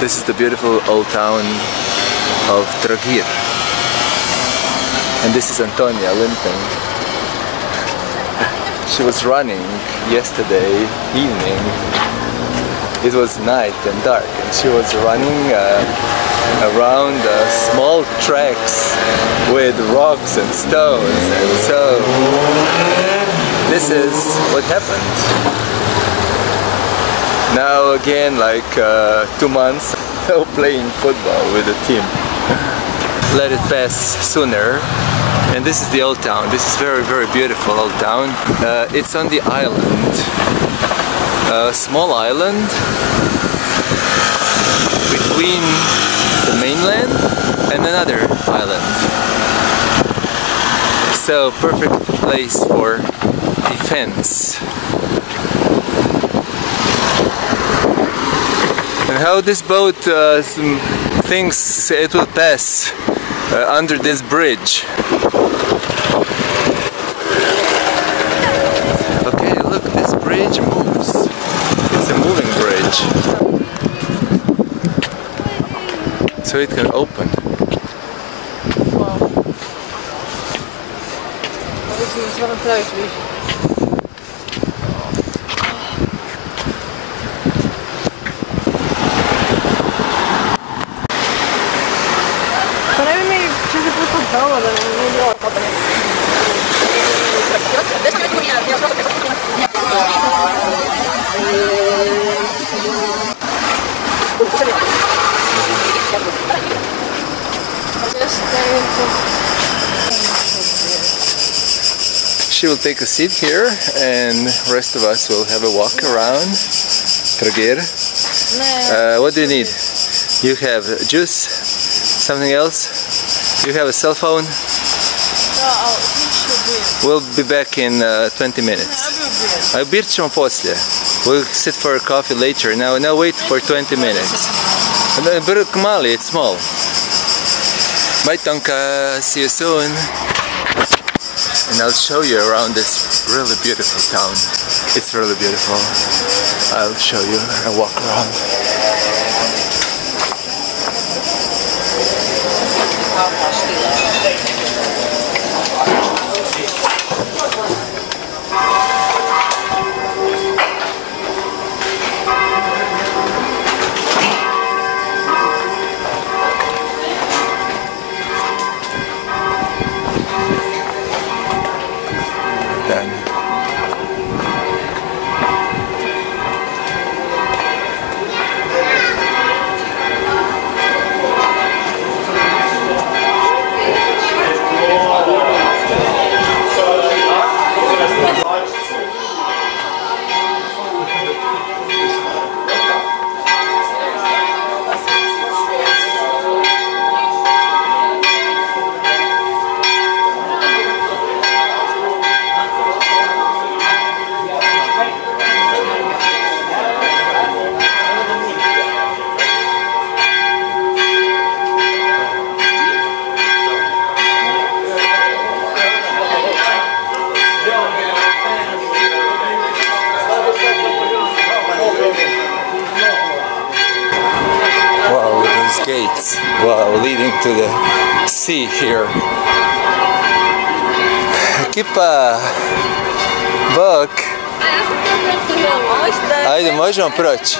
This is the beautiful old town of Trogir. And this is Antonia limping. She was running yesterday evening. It was night and dark, and she was running around small tracks with rocks and stones, and so this is what happened. Now again, like 2 months, playing football with the team. Let it pass sooner. And this is the old town. This is very, very beautiful old town. It's on the island, a small island between the mainland and another island. So perfect place for defense. And how this boat thinks it will pass under this bridge. Okay, look, this bridge moves. It's a moving bridge. So it can open. She will take a seat here, and the rest of us will have a walk around Trogir. What do you need? You have juice? Something else? You have a cell phone? We'll be back in 20 minutes. Beer ćemo poslije. We'll sit for a coffee later. Now wait for 20 minutes. Mali, it's small. Bye Tonka, see you soon. And I'll show you around this really beautiful town. It's really beautiful. I'll show you and walk around. Gates, wow, leading to the sea here. Ekipa, bok. Ajde, možemo proći.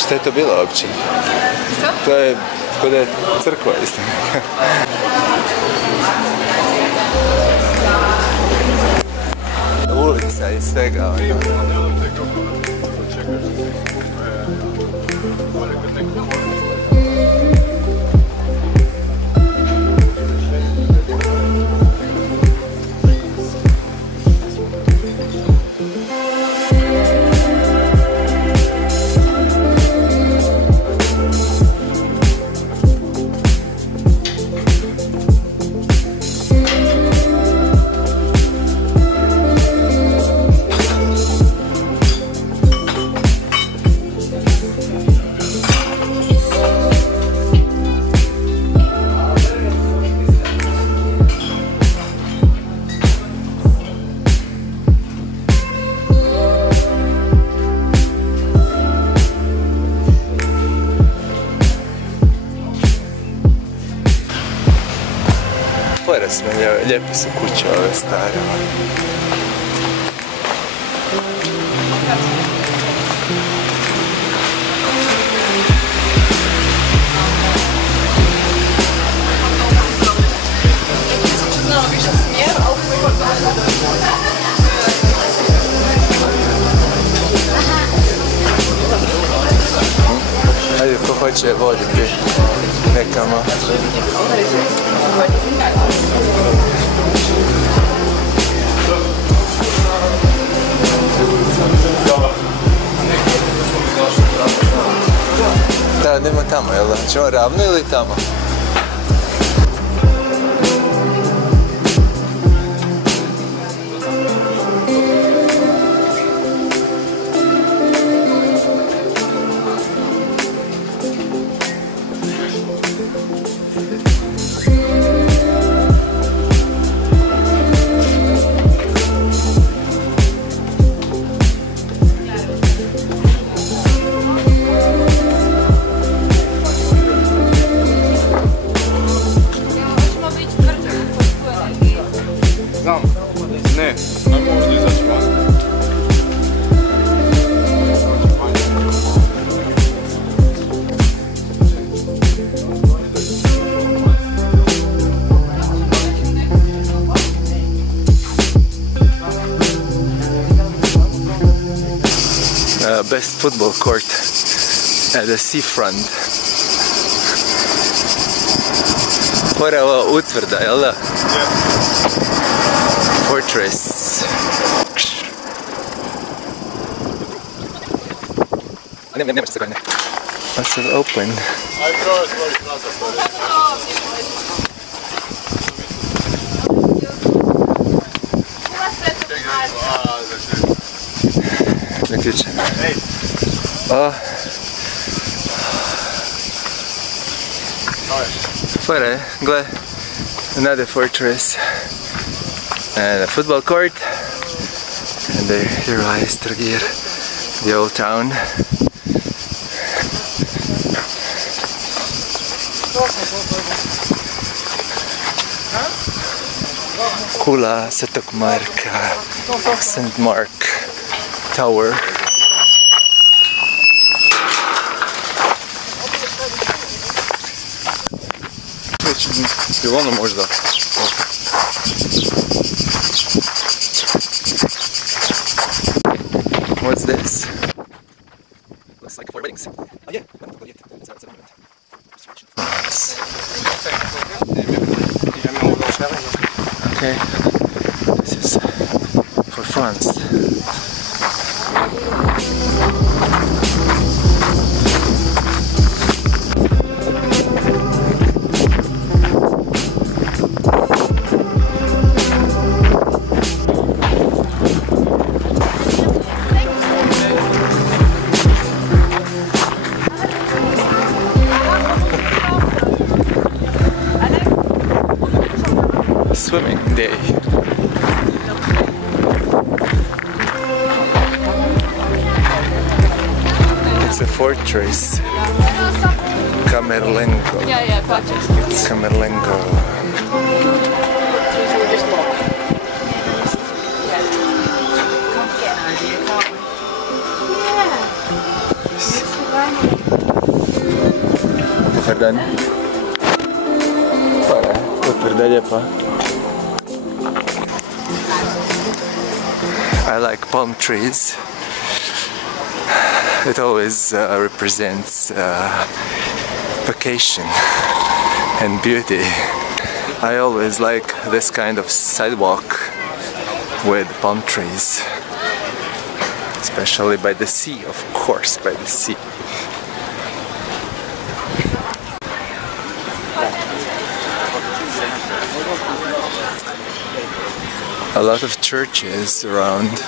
Šta je to bilo uopće? Što? To je kod je crkva isto. Ulica i svega. Lijepe su kuće ove stare. Ajde, ko hoće voditi nekamo. Da, idemo tamo, jel da? Ćemo ravno ili tamo? Best football court at the seafront. Fora je ova utvrda, jel da? Fortress. Nemaš se godine. What's it open? Zaključeno. Fora je, gle, another fortress and a football court, and here lies Trogir, the old town. Kula Svetog Marka, St. Mark Tower. Bilo ono možda. What's this? Looks like 4 weddings. Oh yeah, it's a monument. Okay, this is for France. Swimming day. It's a fortress. Camerlengo. Yeah, It's Camerlengo. Yeah. dan. Super da je lijepa. I like palm trees. It always represents vacation and beauty. I always like this kind of sidewalk with palm trees, especially by the sea, of course, by the sea. A lot of churches around.